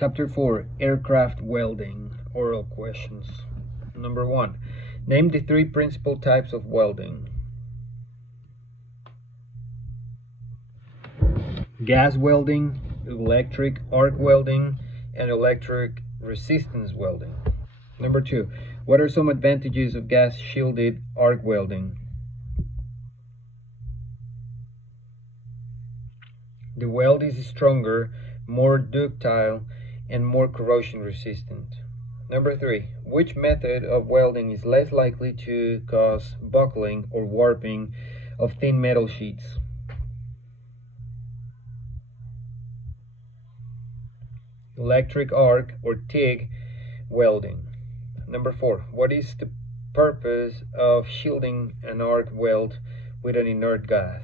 Chapter 4 Aircraft Welding. Oral questions. Number 1. Name the three principal types of welding. Gas welding, electric arc welding, and electric resistance welding. Number 2. What are some advantages of gas shielded arc welding? The weld is stronger, more ductile, and more corrosion resistant. Number 3. Which method of welding is less likely to cause buckling or warping of thin metal sheets? Electric arc or TIG welding. Number 4. What is the purpose of shielding an arc weld with an inert gas?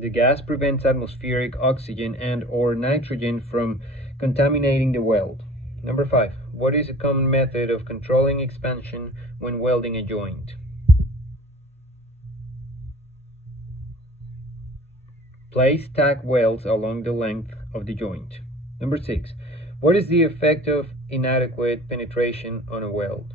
The gas prevents atmospheric oxygen and or nitrogen from contaminating the weld. Number 5. What is a common method of controlling expansion when welding a joint? Place tack welds along the length of the joint. Number 6. What is the effect of inadequate penetration on a weld?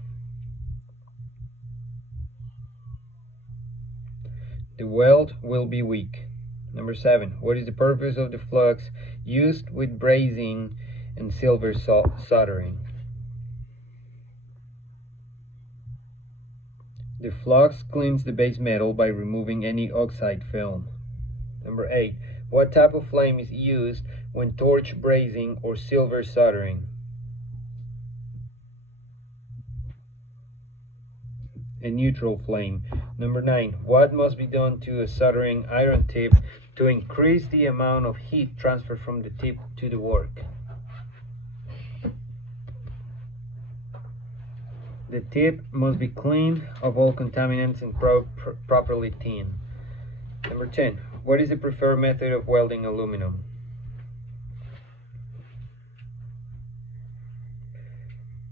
The weld will be weak. Number 7. What is the purpose of the flux used with brazing and silver soldering? The flux cleans the base metal by removing any oxide film. Number 8. What type of flame is used when torch brazing or silver soldering? A neutral flame. Number 9. What must be done to a soldering iron tip to increase the amount of heat transferred from the tip to the work? The tip must be cleaned of all contaminants and properly tinned. Number 10. What is the preferred method of welding aluminum?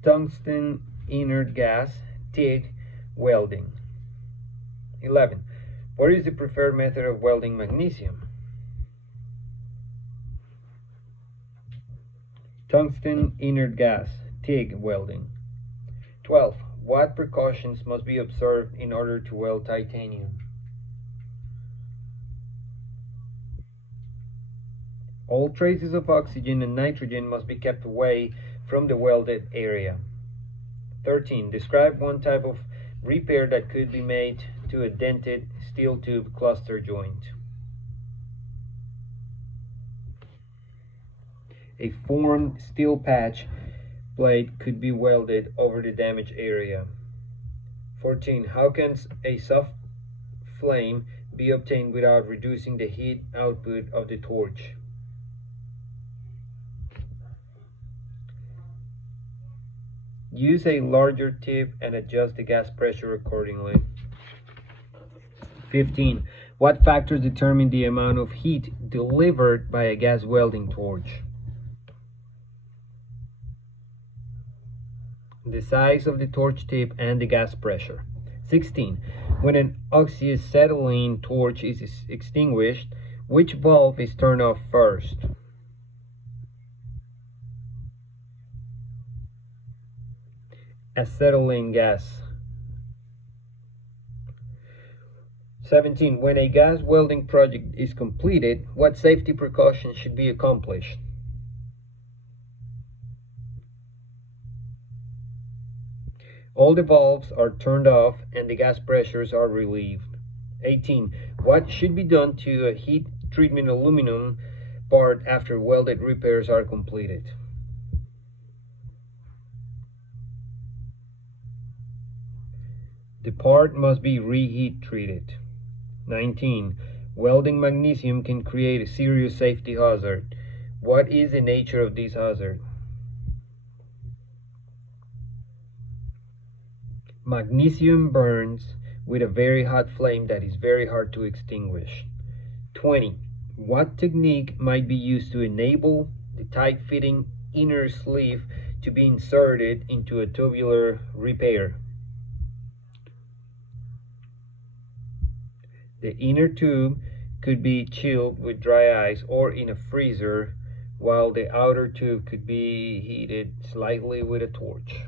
Tungsten inert gas, TIG welding. 11. What is the preferred method of welding magnesium? Tungsten inert gas, TIG welding. 12. What precautions must be observed in order to weld titanium? All traces of oxygen and nitrogen must be kept away from the welded area. 13. Describe one type of repair that could be made to a dented steel tube cluster joint. A formed steel patch plate could be welded over the damaged area. 14. How can a soft flame be obtained without reducing the heat output of the torch? Use a larger tip and adjust the gas pressure accordingly. 15. What factors determine the amount of heat delivered by a gas welding torch? The size of the torch tip and the gas pressure. 16. When an oxyacetylene torch is extinguished, which valve is turned off first? Acetylene gas. 17. When a gas welding project is completed, what safety precautions should be accomplished? All the valves are turned off and the gas pressures are relieved. 18. What should be done to a heat treatment aluminum part after welded repairs are completed? The part must be reheat treated. 19. Welding magnesium can create a serious safety hazard. What is the nature of this hazard? Magnesium burns with a very hot flame that is very hard to extinguish. 20. What technique might be used to enable the tight-fitting inner sleeve to be inserted into a tubular repair? The inner tube could be chilled with dry ice or in a freezer, while the outer tube could be heated slightly with a torch.